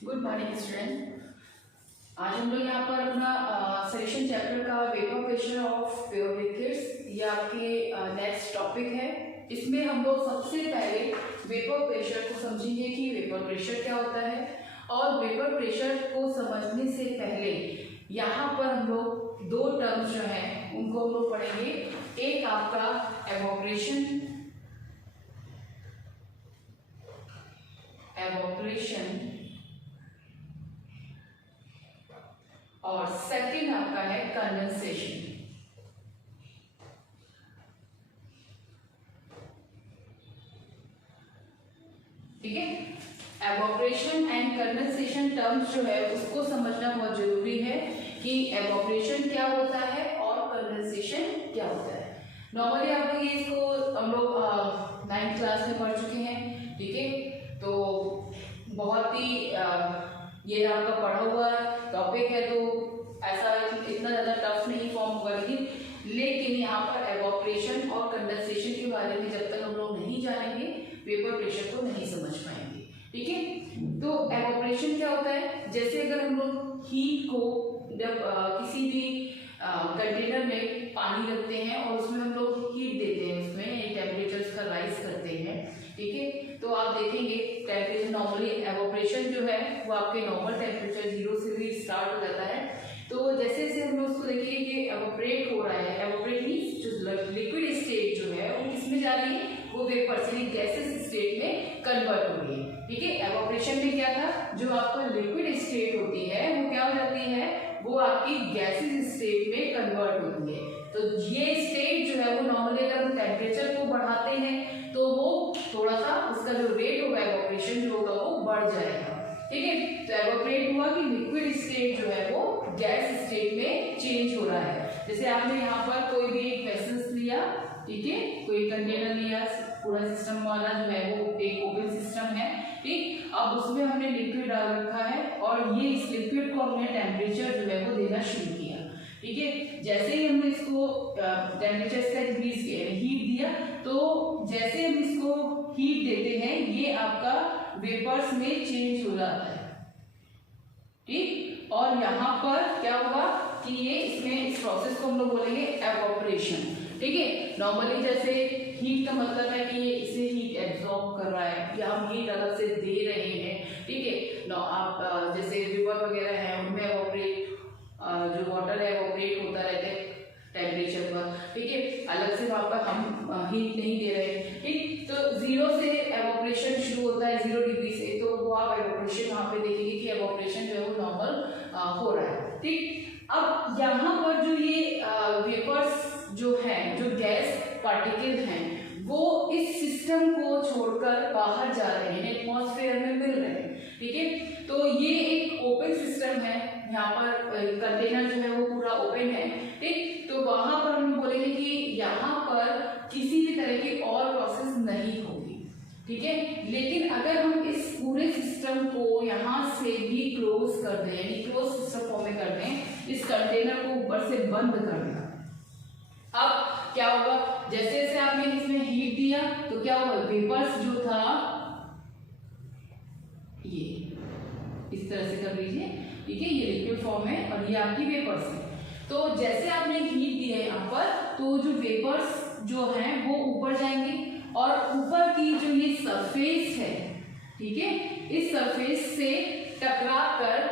Good morning student. आज हम लोग यहाँ पर अपना सेशन चैप्टर का vapour pressure of pure liquids ये आपके नेक्स्ट टॉपिक है। इसमें हम लोग सबसे पहले वेपर प्रेशर को समझेंगे कि वेपर प्रेशर क्या होता है, और वेपर प्रेशर को समझने से पहले यहाँ पर हम लोग दो टर्म्स जो हैं उनको हम लोग पढ़ेंगे। एक आपका एवोपरेशन और सेकंड आपका है कंडेंसेशन। ठीक है, एवोपरेशन एंड कंडेंसेशन टर्म्स जो है उसको समझना बहुत जरूरी है कि एवोपरेशन क्या होता है और कंडेंसेशन क्या होता है। नॉर्मली आप लोग इसको हम लोग 9th क्लास में पढ़ चुके हैं। ठीक है, तो बहुत ही ये आपका पढ़ा हुआ टॉपिक है, तो ऐसा इतना ज़्यादा टफ नहीं फॉर्म होगा। लेकिन यहाँ पर एवोपरेशन और कंडेंसेशन के बारे में जब तक हम लोग नहीं जानेंगे वेपर प्रेशर को नहीं समझ पाएंगे। ठीक है, तो एवोपरेशन क्या होता है, जैसे अगर हम लोग हीट को जब किसी भी कंटेनर में पानी रखते हैं और उसमें हम लोग हीट देते हैं, उसमें टेम्परेचर का राइज करते हैं। ठीक है, तो आप देखेंगे टेम्परेचर नॉर्मली एवोपरेशन जो है वो आपके नॉर्मल टेम्परेचर 0 से भी स्टार्ट हो जाता है। तो जैसे जैसे हम लोग उसको देखेंगे कि एवोपरेट हो रहा है, एवोपरेट मीन्स जो लिक्विड स्टेट जो है वो किसमें जा रही है, वो वेपर से गैसेस स्टेट में कन्वर्ट हो रही है। ठीक है, एवोपरेशन में क्या था, जो आपका लिक्विड स्टेट होती है वो क्या हो जाती है, वो आपकी गैसेस स्टेट में कन्वर्ट होती है। तो ये स्टेट जो है वो नॉर्मली अगर हम टेम्परेचर को बढ़ाते हैं तो वो थोड़ा सा उसका जो रेट होगा एवोपरेशन जो होगा वो बढ़ जाएगा। ठीक है, तो एवोपरेट हुआ कि लिक्विड स्टेट जो है वो गैस स्टेट में चेंज हो रहा है। जैसे आपने यहाँ पर कोई भी एक वेसल्स लिया, ठीक है, कोई कंटेनर लिया, पूरा सिस्टम वाला जो है वो एक ओपन सिस्टम है। ठीक, अब उसमें हमने लिक्विड डाल रखा है और ये इस लिक्विड को हमने टेम्परेचर जो है वो देना शुरू किया। ठीक है, जैसे ही हमने इसको टेम्परेचर इसका इंक्रीज किया, हीट दिया, तो जैसे हम इसको हीट देते हैं ये आपका वेपर्स में चेंज हो जाता है। ठीक, और यहाँ पर क्या होगा कि ये इसमें इस प्रोसेस को हम लोग बोलेंगे एवोपरेशन। ठीक है, नॉर्मली जैसे हीट का मतलब है कि ये इसे हीट एब्जॉर्ब कर रहा है या हम हीट अलग से दे रहे हैं। ठीक है, आप जैसे रिवर वगैरह है उनमें एवोपरेट जो वाटर है एवोपरेट होता रहता है टेम्परेचर पर। ठीक है, अलग से वहाँ पर हम हीट नहीं दे रहे हैं। ठीक, तो 0 से एवोपरेशन शुरू होता है, 0 डिग्री से, तो वो आप एवोपरेशन वहाँ पे देखेंगे कि एवोपरेशन जो है वो नॉर्मल हो रहा है। ठीक, अब यहाँ पर जो ये वेपर्स जो हैं, जो गैस पार्टिकल हैं, वो इस सिस्टम को छोड़कर बाहर जा रहे हैं, एटमॉस्फेयर में मिल रहे हैं। ठीक है, तो ये एक ओपन सिस्टम है, यहाँ पर कंटेनर जो है वो पूरा ओपन है। ठीक, तो वहां पर हम बोलेंगे कि यहाँ पर किसी भी तरह की और प्रोसेस नहीं होगी। ठीक है, लेकिन अगर हम इस पूरे सिस्टम को यहाँ से भी क्लोज कर दें, यानी क्लोज सिस्टम फॉर्म में कर दें, इस कंटेनर को ऊपर से बंद कर दें, अब क्या होगा, जैसे जैसे आपने इसमें हीट दिया तो क्या होगा, वेपर्स जो था ये इस तरह से कर लीजिए। ठीक है, ये लिक्विड फॉर्म है और ये आपकी वेपर्स है। तो जैसे आपने हीट दी है यहाँ पर, तो जो वेपर्स जो हैं वो ऊपर जाएंगे और ऊपर की जो ये सरफेस है, ठीक है, इस सरफेस से टकरा कर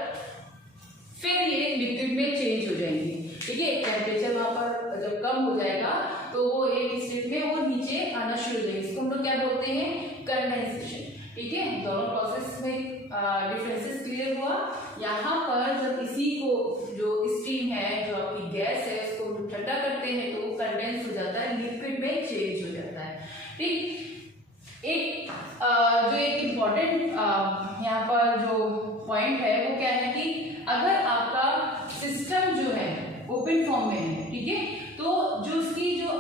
फिर ये लिक्विड में चेंज हो जाएंगे। ठीक है, टेम्परेचर वहां पर जब कम हो जाएगा तो वो एक स्टेट में वो नीचे आना शुरू हो जाएगा। इसको हम लोग क्या बोलते हैं, कंडेंसेशन। ठीक है, दोनों प्रोसेस में डिफरेंसेस क्लियर हुआ। यहाँ पर जब इसी को जो स्टीम है, जो आपकी गैस है, उसको ठंडा करते हैं तो वो कंडेंस हो जाता है, लिक्विड में चेंज हो जाता है। ठीक, एक जो एक इम्पॉर्टेंट यहाँ पर जो पॉइंट है वो क्या है कि अगर आपका सिस्टम जो है ओपन फॉर्म में है, ठीक है, तो जो उसकी जो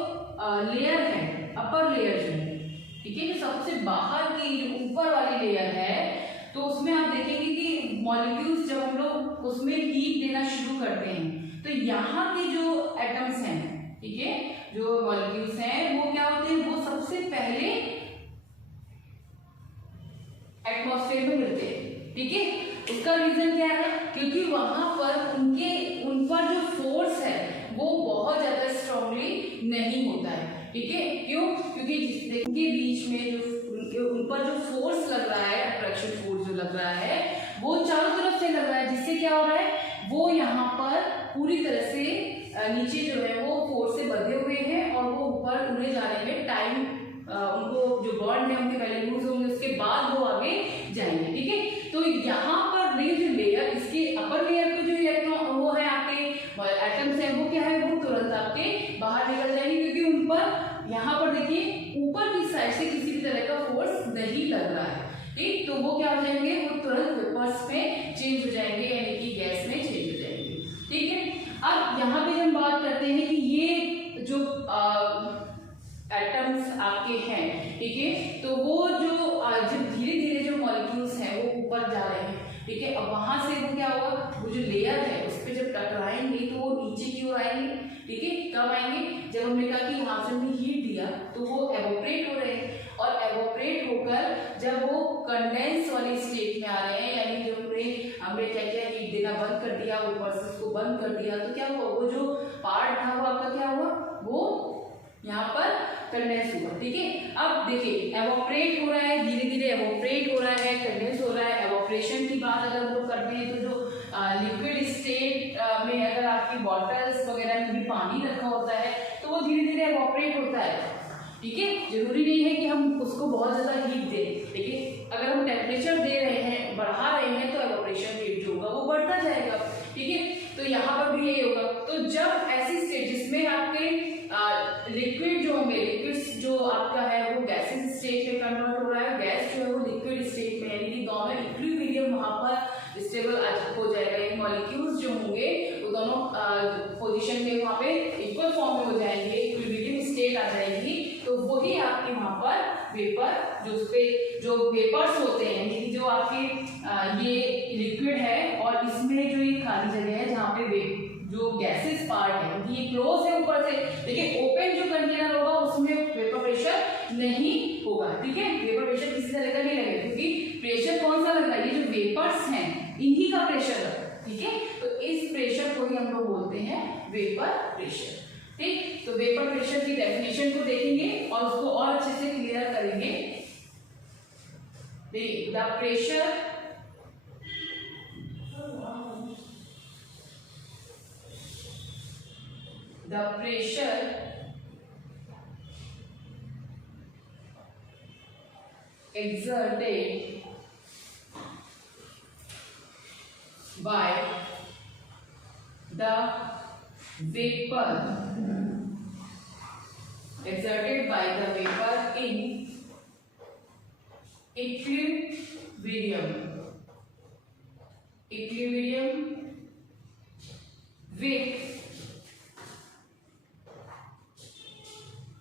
लेयर है, अपर लेयर जो है, ठीक है, जो सबसे बाहर की जो ऊपर वाली लेयर है, तो उसमें आप देखेंगे कि मॉलिक्यूल्स जब हम लोग उसमें हीट देना शुरू करते हैं तो यहाँ के जो एटम्स हैं, ठीक है, जो मॉलिक्यूल्स हैं वो क्या होते हैं, वो सबसे पहले एटमॉस्फेयर में मिलते हैं। ठीक है। उसका रीजन क्या है, क्योंकि वहां पर उन पर जो फोर्स है वो बहुत ज्यादा स्ट्रांगली नहीं होता है, ठीक है। क्यों, क्योंकि उनके बीच में जो उन पर जो फोर्स लग रहा है, अट्रैक्शन फोर्स जो लग रहा है वो चारों तरफ से लग रहा है, जिससे क्या हो रहा है, वो यहाँ पर पूरी तरह से नीचे जो है वो फोर्स से बंधे हुए हैं और वो ऊपर उन्हें जाने में टाइम, उनको जो बॉन्ड है उनके पहले लूज होंगे, उसके बाद वो आगे जाएंगे, ठीक है। तो यहाँ पर ये जो लेयर, इसके अपर लेयर पे जो इलेक्ट्रॉन वो है आपके एटम्स है, वो क्या है, वो तुरंत आपके बाहर निकल जाएंगे, क्योंकि उन पर यहाँ पर देखिए ऊपर की साइड से किसी भी तरह का फोर्स नहीं लग रहा है, ठीक। तो वो क्या हो जाएंगे, वो तुरंत वेपर्स में चेंज हो जाएंगे, यानी कि गैस में चेंज हो जाएंगे, ठीक है। अब यहाँ पे हम बात करते हैं कि ये जो एटम्स आपके हैं, ठीक है, तो वो जो जब धीरे धीरे जो मॉलिक्यूल्स हैं वो ऊपर जा रहे हैं, ठीक है। अब वहां से वो क्या होगा, वो जो लेयर है उस पर जब टकराएंगे तो वो नीचे की ओर आएंगे, ठीक है। कब आएंगे, जब हमने कहा कि यहाँ से हमने हीट दिया तो वो एवोपरेट हो रहे हैं, और एवोपरेट होकर जब वो कंडेंस वाली स्टेट में आ रहे हैं, यानी जो हमने क्या किया, हीट देना बंद कर दिया, ऊपर से उसको बंद कर दिया, तो क्या हुआ, वो जो पार्ट था वो आपका क्या हुआ, वो यहाँ पर कंडेंस हुआ, ठीक है। अब देखिए एवोपरेट हो रहा है, धीरे धीरे एवोपरेट हो रहा है, कंडेंस हो रहा है। एवोपरेशन की बात अगर हम लोग करते हैं तो जो लिक्विड स्टेट में अगर आपकी बॉटल्स वगैरह में भी पानी रखा होता है तो वो धीरे धीरे एवोपरेट होता है, ठीक है। जरूरी नहीं है कि हम उसको बहुत ज्यादा हीट दें, ठीक है। अगर हम टेम्परेचर दे रहे हैं, बढ़ा रहे हैं, तो एवोपरेशन रेट जो होगा वो बढ़ता जाएगा, ठीक है। तो यहाँ पर भी यही होगा। तो जब ऐसी स्टेट जिसमें आपके लिक्विड जो होंगे, लिक्विड जो आपका है वो गैसेस स्टेट में कन्वर्ट हो रहा है, गैस जो है वो लिक्विड स्टेट में, यानी कि दोनों इक्विलिब्रियम वहां पर स्टेबल हो जाएगा, मॉलिक्यूल्स जो होंगे वो दोनों पोजीशन में वहां पे इक्वल फॉर्म में हो जाएंगे, इक्विलिब्रियम स्टेट आ जाएगी। तो वही आपके वहां पर वेपर, जो उसपे जो वेपर्स होते हैं, यानी कि जो आपके ये लिक्विड है और इसमें जो ये खाली जगह है जहाँ पे जो गैसेस पार्ट है, क्योंकि ये क्लोज है ऊपर से, देखिए ओपन जो कंटेनर होगा उसमें वेपर प्रेशर नहीं होगा, ठीक है। वेपर प्रेशर किसी तरह का नहीं लगेगा, क्योंकि प्रेशर कौन सा लग रहा है, ये जो वेपर्स हैं इन्हीं का प्रेशर लग रहा है, ठीक है। तो इस प्रेशर को ही हम लोग बोलते हैं वेपर प्रेशर, ठीक। तो वेपर प्रेशर की डेफिनेशन को देखेंगे और उसको और अच्छे से क्लियर करेंगे। देखिए the pressure exerted by the vapor in equilibrium with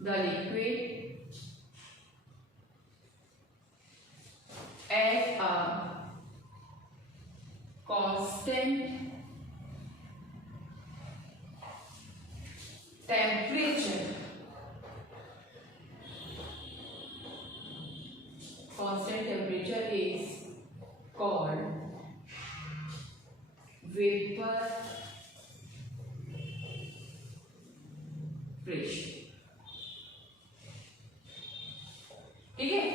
the liquid at a constant temperature. Constant temperature is called vapor pressure, ठीक है।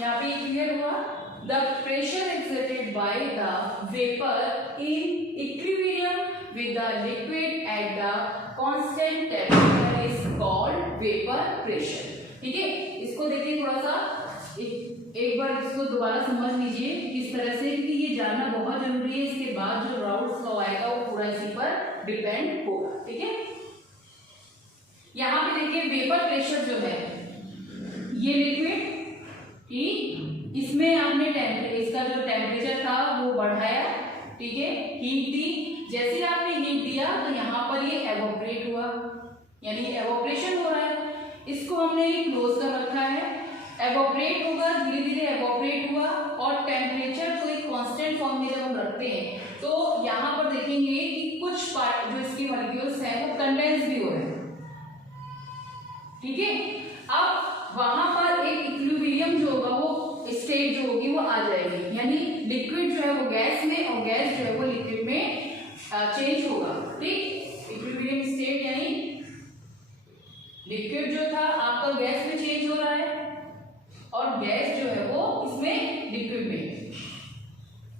यहाँ पे क्लियर हुआ, the pressure exerted by the vapour in equilibrium with the liquid at the constant temperature is called vapour pressure, ठीक है। इसको देखिए थोड़ा सा, एक बार इसको दोबारा समझ लीजिए किस तरह से, क्योंकि ये जानना बहुत जरूरी है, इसके बाद जो राउंड्स का आएगा वो पूरा इसी पर डिपेंड होगा, ठीक है। यहाँ पे देखिए वेपर प्रेशर जो है, ये लिक्विड की इसमें आपने इसका जो टेम्परेचर था वो बढ़ाया, ठीक है, हीट दी, जैसे आपने हीट दिया तो यहाँ पर ये एवोपरेट हुआ, यानी एवोपरेशन हो रहा है, इसको हमने क्लोज कर रखा है, एवोपरेट होगा, धीरे धीरे एवोपरेट हुआ, और टेम्परेचर को एक कांस्टेंट फॉर्म में जब हम रखते हैं तो यहाँ पर देखेंगे कि कुछ पार्ट जो इसके मॉलिक्यूल्स हैं वो कंडेंस भी हो रहे हैं, ठीक है। अब वहां पर एक इक्विलिब्रियम जो होगा वो स्टेट जो होगी वो आ जाएगी, यानी लिक्विड वो गैस में और गैस जो है वो लिक्विड में चेंज होगा। ठीक, इक्विलिब्रियम स्टेट यानी लिक्विड जो था आपका गैस में चेंज हो रहा है और गैस जो है वो इसमें लिक्विड में।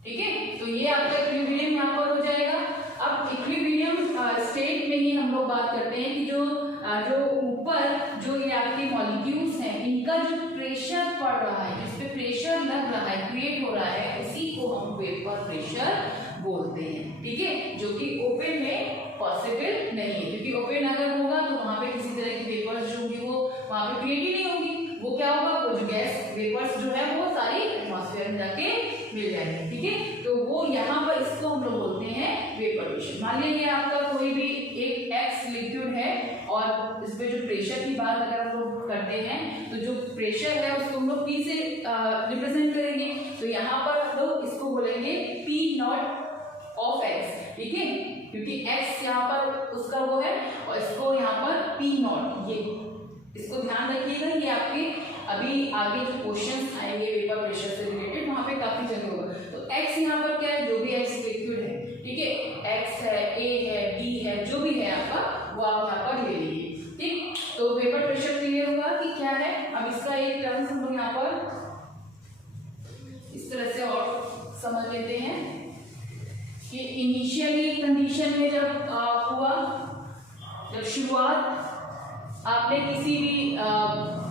ठीक है, तो ये आपका इक्विलिब्रियम यहाँ पर हो जाएगा। अब इक्विलिब्रियम स्टेट में ही हम लोग बात करते हैं कि जो ऊपर जो ये आपके मॉलिक्यूल्स हैं इनका जो प्रेशर पड़ रहा है, इस पे प्रेशर लग रहा है, क्रिएट हो रहा है, उसी को हम वेपर प्रेशर बोलते हैं। ठीक है, जो कि ओपन में पॉसिबल नहीं है, क्योंकि ओपन अगर होगा तो वहां पे किसी तरह की वेपर्स जो होंगी वो वहां पे क्रिएट ही नहीं होगी। वो क्या होगा, वो जो गैस वेपर्स जो है वो सारी एटमॉस्फेयर में जाके मिल जाएंगे। ठीक है, तो वो यहाँ पर इसको हम लोग बोलते हैं वेपर प्रेशर। मान लीजिए आपका कोई भी एक एक्स लिक्विड है और इस पे जो प्रेशर की बात अगर हम लोग करते हैं तो जो प्रेशर है उसको हम लोग पी से रिप्रेजेंट करेंगे। तो यहाँ पर हम लोग इसको बोलेंगे पी नॉट ऑफ एक्स। ठीक है, क्योंकि एक्स यहाँ पर उसका वो है और इसको यहाँ पर पी नॉट, ये इसको ध्यान रखिएगा। ये आपके अभी आगे जो क्वेश्चंस आएंगे वेपर प्रेशर से रिलेटेड वहां पे काफी जगह होगा। तो एक्स यहाँ पर क्या है, जो भी एक्स लिक्विड है, ठीक है, एक्स है, ए है, बी है, जो भी है आपका वो आप यहाँ पर ले लीजिए। ठीक, तो वेपर प्रेशर क्लियर होगा कि क्या है। अब इसका एक टर्म्स हम लोग यहाँ पर इस तरह से और समझ लेते हैं कि इनिशियली कंडीशन में जब हुआ, जब शुरुआत आपने किसी भी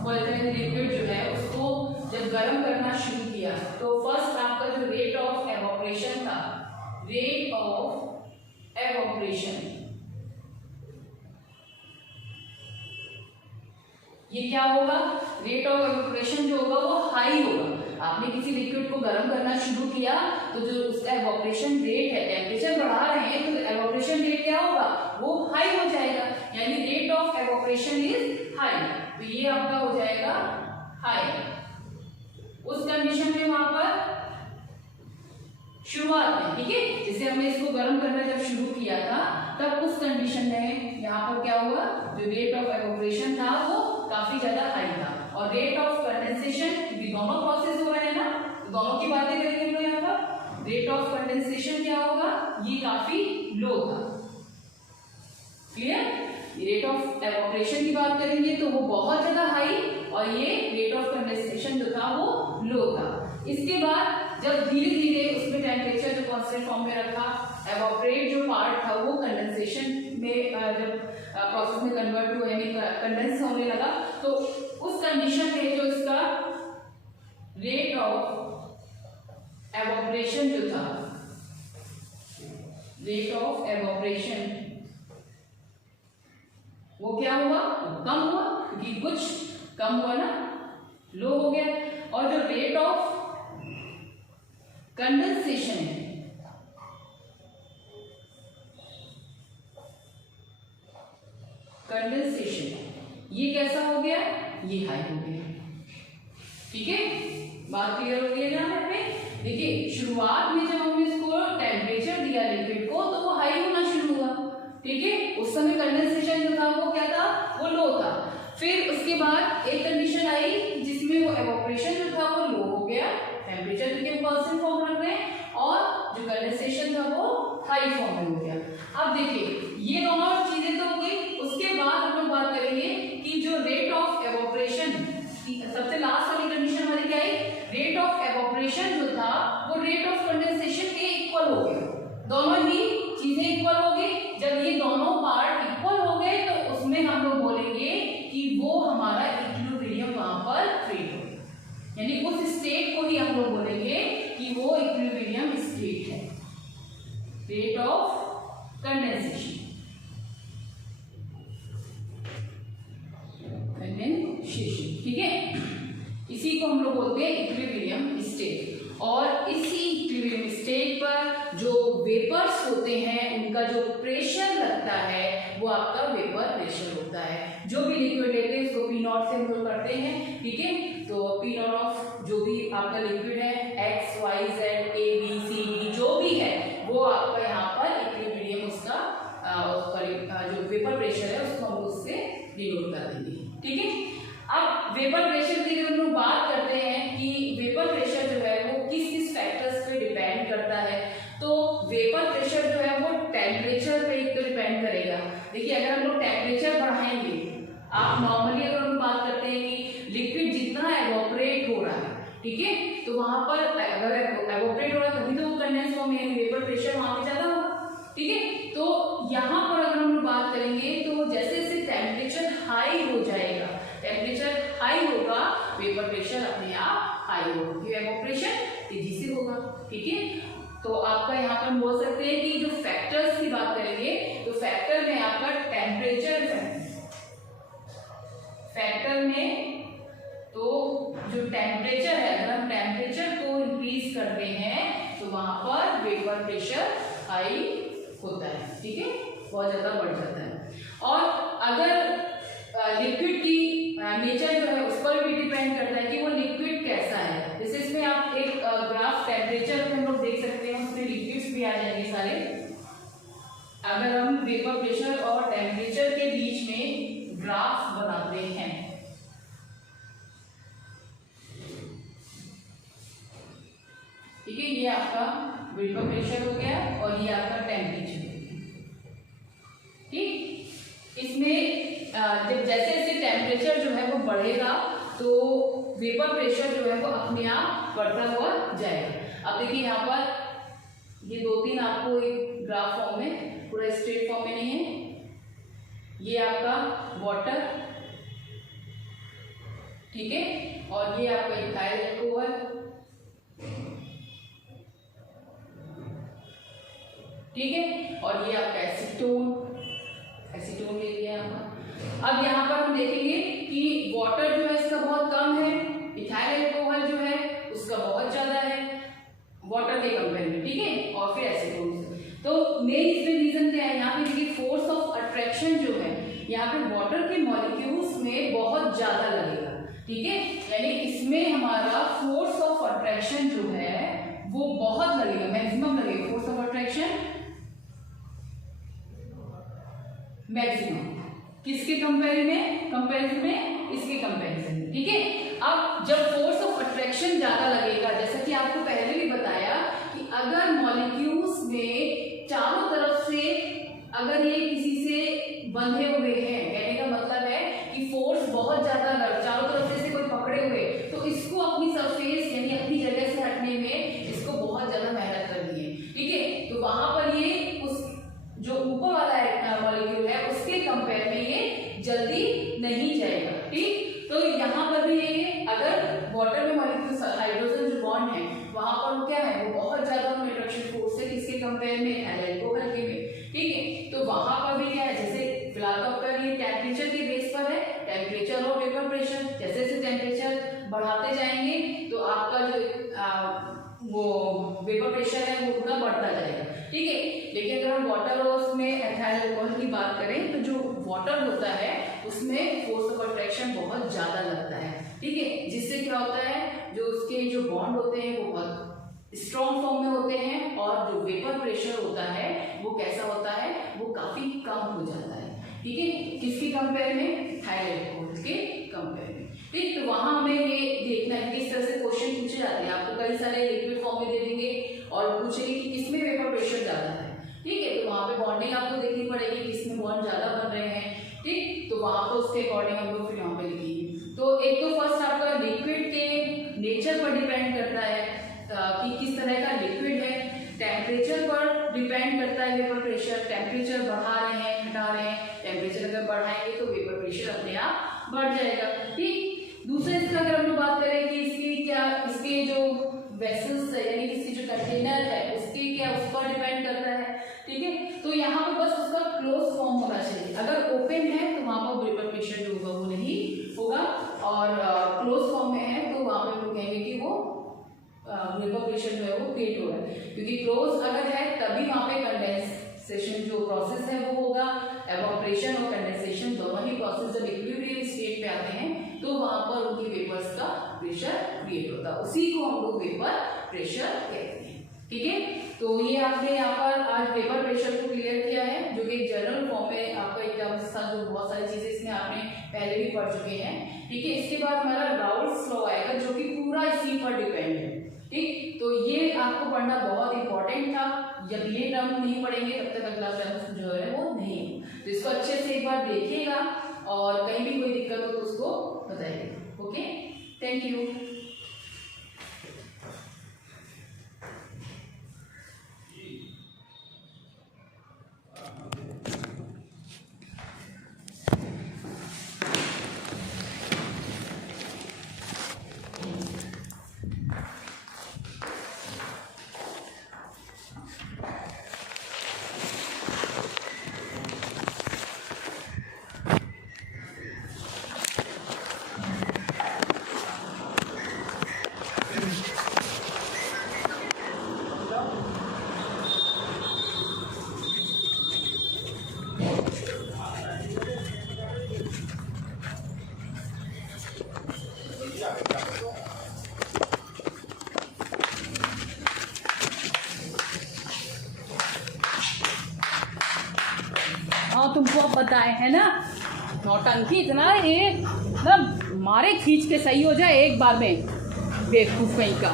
वोलेटाइल लिक्विड जो है उसको जब गर्म करना शुरू किया तो फर्स्ट आपका जो रेट ऑफ एवोपरेशन था, रेट ऑफ एवोपरेशन, ये क्या होगा, रेट ऑफ एवोपरेशन जो होगा वो हाई होगा। आपने किसी लिक्विड को गर्म करना शुरू किया तो जो उसका एवोपरेशन रेट है, टेम्परेचर बढ़ा रहे हैं तो एवोपरेशन रेट क्या होगा, वो हाई हो जाएगा, यानी rate of evaporation is high. तो ये आपका हो जाएगा हाई। उस कंडीशन में वहां पर शुरुआत में, ठीक है, जैसे हमने इसको गर्म करना जब शुरू किया था तब उस कंडीशन में यहाँ पर क्या हुआ, जो रेट ऑफ एवोपरेशन था वो काफी ज्यादा हाई था और रेट ऑफ कंडेंसेशन, क्योंकि दोनों प्रोसेस हो रहे हैं ना, तो दोनों की बातें करेंगे हम लोग यहाँ पर। रेट ऑफ कंडेंसेशन क्या होगा, ये काफी लो था। क्लियर, रेट ऑफ एवोपरेशन की बात करेंगे तो वो बहुत ज्यादा हाई और ये रेट ऑफ कंडेंसेशन जो था वो लो था। इसके बाद जब धीरे धीरे उसमें टेम्परेचर जो कांस्टेंट फॉर्म में रखा, एवोपरेट जो पार्ट था वो कंडेंसेशन में जब प्रोसेस में कन्वर्ट हुआ यानी कंडेंस होने लगा, तो उस कंडीशन में जो इसका रेट ऑफ एवोपरेशन जो था, रेट ऑफ एवोपरेशन वो क्या हुआ, कम हुआ, क्योंकि कुछ कम हुआ ना, लो हो गया। और जो रेट ऑफ कंडेंसेशन है, कंडेंसेशन ये कैसा हो गया, ये हाई हो गया। ठीक है, बात क्लियर हो गई ना। पे देखिए शुरुआत में जब हमने इसको टेम्परेचर दिया लिक्विड को तो वो हाई होना शुरू हुआ। ठीक है, उस समय कंडेंसेशन जो था वो क्या था, वो लो था। फिर उसके बाद एक कंडीशन आई जिसमें वो एवोपरेशन जो था वो लो हो गया, टेम्परेचर के कांस्टेंट फॉर्म रख रहे हैं और जो कंडेंसेशन था वो हाई फॉर्म में हो गया। अब देखिए ये दोनों चीजें तो हो गई। उसके बाद हम लोग बात करेंगे कि जो रेट ऑफ एवोपरेशन, सबसे लास्ट वाली कंडीशन हमारी क्या है, रेट ऑफ एवोपरेशन जो था वो रेट ऑफ कंडेंसेशन के इक्वल हो गया। दोनों ही चीजें इक्वल हो गई। जब ये दोनों पार्ट इक्वल हो गए तो उसमें हम लोग बोलेंगे कि वो हमारा इक्विलिब्रियम वहां पर क्रिएट हो, यानी उस स्टेट को ही हम लोग बोलेंगे कि वो इक्विलिब्रियम स्टेट है, रेट ऑफ कंडेंसेशन, ठीक है। इसी को हम लोग बोलते हैं इक्विलिब्रियम स्टेट। और इसी इक्विलिब्रियम स्टेट पर जो वेपर्स होते हैं उनका जो प्रेशर लगता है वो आपका वेपर प्रेशर होता है। जो भी लिक्विड लेते हैं उसको पी नॉट से हम लोग करते हैं। ठीक है, तो पी नॉट ऑफ जो भी आपका लिक्विड है, X Y Z A B C D जो भी है वो आपका यहाँ पर इक्विलिब्रियम उसका जो वेपर प्रेशर है उसको हम उससे डिनोट कर देंगे। ठीक है, अब वेपर प्रेशर की हम लोग बात करते हैं कि वेपर प्रेशर जो है वो किस किस फैक्टर्स पे डिपेंड करता है। बढ़ाएंगे, आप नॉर्मली अगर हम बात करते हैं कि लिक्विड जितना एवोपरेट हो रहा है, ठीक है, तो वहां पर अगर एवोपरेट हो रहा है तभी तो वो कंडेंस फॉर्म यानी वेपर प्रेशर वहां पे ज्यादा होगा, ठीक है। तो यहाँ पर अगर हम बात करेंगे तो जैसे जैसे टेम्परेचर हाई हो जाएगा, टेम्परेचर हाई होगा, वेपर प्रेशर अपने आप हाई होगा, क्योंकि एवोपरेशन तेजी से होगा, ठीक है। तो आपका यहाँ पर हम बोल सकते हैं कि जो फैक्टर्स की बात करेंगे तो फैक्टर में आपका टेम्परेचर है, फैक्टर में तो जो टेम्परेचर है, अगर हम टेम्परेचर को इंक्रीज करते हैं तो वहां पर वेपर प्रेशर हाई होता है, ठीक है, बहुत ज्यादा बढ़ जाता है। और अगर लिक्विड की नेचर जो है उस पर भी डिपेंड करता है कि वो लिक्विड कैसा है। जैसे इसमें आप एक ग्राफ टेम्परेचर में हम लोग देख सकते हैं, उसमें लिक्विड्स भी आ जाएंगे सारे। अगर हम वेपर प्रेशर और टेम्परेचर के बीच में ग्राफ बनाते हैं, ठीक है, ये आपका वेपर प्रेशर हो गया और ये आपका टेम्परेचर हो गया, ठीक। इसमें जब जैसे जैसे टेम्परेचर जो है वो बढ़ेगा तो वेपर प्रेशर जो है वो अपने आप बढ़ता हुआ जाएगा। अब देखिए यहाँ पर ये 2-3 आपको एक ग्राफ फॉर्म में, पूरा स्ट्रेट फॉर्म में नहीं है, ये आपका वाटर, ठीक है, और ये आपका इथाइल अल्कोहल, ठीक है, और ये आपका एसीटोन, एसीटोन ले लिया आपका। अब यहाँ पर हम देखेंगे कि वाटर जो है इसका बहुत कम है, इथाइल अल्कोहल जो है उसका बहुत ज्यादा है वाटर के कंपेयर में, ठीक है, और फिर एसीटोन। तो मेन इसमें रीजन क्या है, यहाँ पे देखिए फोर्स ऑफ अट्रैक्शन जो है यहाँ पे वाटर के मॉलिक्यूल्स में बहुत ज्यादा लगेगा, ठीक है, यानी इसमें हमारा फोर्स ऑफ अट्रैक्शन जो है वो बहुत लगेगा, मैक्सिमम लगेगा फोर्स ऑफ अट्रैक्शन, मैक्सिमम किसके कंपैरिजन में इसके कंपैरिजन में, ठीक है। अब जब फोर्स ऑफ अट्रैक्शन ज्यादा लगेगा, जैसा कि आपको पहले भी बताया कि अगर मॉलिक्यूल्स में चारों तरफ से अगर ये किसी से बंधे हुए हैं, कहने का मतलब है कि फोर्स बहुत ज्यादा चारों तरफ से कोई पकड़े हुए, तो इसको अपनी सरफेस यानी अपनी जगह से हटने में इसको बहुत ज्यादा मेहनत करनी है, ठीक है। तो वहां पर ये उस जो ऊपर वाला मॉलिक्यूल है उसके कंपेयर में ये जल्दी नहीं जाएगा, ठीक। तो यहाँ पर भी ये अगर वाटर में मॉलिक्यूल हाइड्रोजन जो बॉन्ड है वहां पर क्या है, वो बहुत ज्यादा अट्रैक्शन फोर्स है किसके कंपेयर में, अल्कोहल के में, ठीक है। तो वहां पर भी क्या है, जैसे फिलहाल तो आपका ये टेम्परेचर के बेस पर है, टेम्परेचर और वेपर प्रेशर, जैसे जैसे टेम्परेचर बढ़ाते जाएंगे तो आपका जो वो वेपर प्रेशर है वो पूरा बढ़ता जाएगा, ठीक है। लेकिन अगर हम वाटर और उसमें एथाइल अल्कोहल की बात करें तो जो वाटर होता है उसमें फोर्स ऑफ अट्रैक्शन बहुत ज्यादा लगता है, ठीक है, जिससे क्या होता है, जो उसके जो बॉन्ड होते हैं वो बहुत स्ट्रॉन्ग फॉर्म में होते हैं और जो वेपर प्रेशर होता है वो कैसा होता है, वो काफी कम हो जाता है, ठीक है, किसके कंपेयर में, एथाइल अल्कोहल के कंपेयर में, ठीक। तो वहां हमें ये देखना है किस तरह से क्वेश्चन पूछे जाते हैं, आपको कई सारे लिक्विड फॉर्म में दे देंगे और पूछेंगे कि किसमें वेपर प्रेशर ज्यादा है, ठीक है। तो वहां पे बॉन्डिंग आपको देखनी पड़ेगी, किसमें बॉन्ड ज्यादा बन रहे हैं, ठीक। तो वहां पर उसके अकॉर्डिंग हम लोग फिर यहाँ पे लिखेंगे। तो एक तो फर्स्ट आपका लिक्विड के नेचर पर डिपेंड करता है कि किस तरह का लिक्विड है, टेम्परेचर पर डिपेंड करता है वेपर प्रेशर, टेम्परेचर बढ़ा रहे हैं घटा रहे हैं, टेम्परेचर अगर बढ़ाएंगे तो वेपर प्रेशर अपने आप बढ़ जाएगा, ठीक। दूसरे इसका अगर हम लोग बात करें कि इसकी क्या, इसके जो वेसल्स यानी इसकी जो कंटेनर है उसके क्या, उस पर डिपेंड करता है, ठीक है। तो यहाँ पे बस उसका क्लोज फॉर्म होना चाहिए, अगर ओपन है तो वहां पर वेपर प्रेशर जो होगा वो नहीं होगा, और क्लोज फॉर्म में है तो वहां पर हम लोग कहेंगे कि वो वेपर प्रेशर जो है वो क्रिएट हो रहा है, क्योंकि क्लोज अगर है तभी वहां पे कंडेंसेशन जो प्रोसेस है वो होगा। एवोपरेशन और कंडेंसेशन दोनों ही प्रोसेस जब इक्विलिब्रियम स्टेट पे आते हैं तो वहां पर उनकी वेपर्स का प्रेशर क्रिएट होता है, उसी को हम लोग वेपर प्रेशर कहते हैं, ठीक है। तो ये आपने यहाँ पर आज वेपर प्रेशर को क्लियर किया है, जो कि जनरल फॉर्म में आपका एक टर्म्स था, जो बहुत सारी चीजें इसमें आपने पहले भी पढ़ चुके हैं, ठीक है। इसके बाद हमारा राउल्ट्स लॉ आएगा जो कि पूरा इसी पर डिपेंड है, ठीक। तो ये आपका आपको पढ़ना बहुत इंपॉर्टेंट था। जब ये टर्म नहीं पढ़ेंगे तब तक अगला टर्म जो है वो नहीं। तो इसको अच्छे से एक बार देखिएगा और कहीं भी कोई दिक्कत हो तो उसको बताइएगा। Okay, thank you. हाँ, तुमको अब बताए है ना, नौटंकी इतना एक मतलब मारे खींच के सही हो जाए एक बार में, बेवकूफ कहीं का।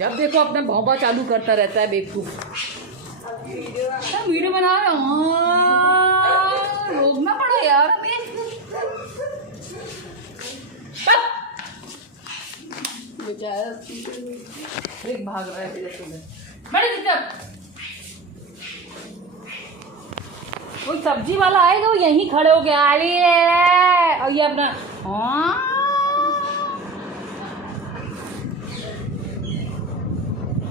जब देखो अपना भौंबा चालू करता रहता है बेवकूफ। वीडियो बना रहा हूँ, रोकना पड़ा यार हमें। एक भाग रहा है मैडम जब कोई सब्जी वाला आएगा वो यहीं खड़े हो गया और ये अपना हाँ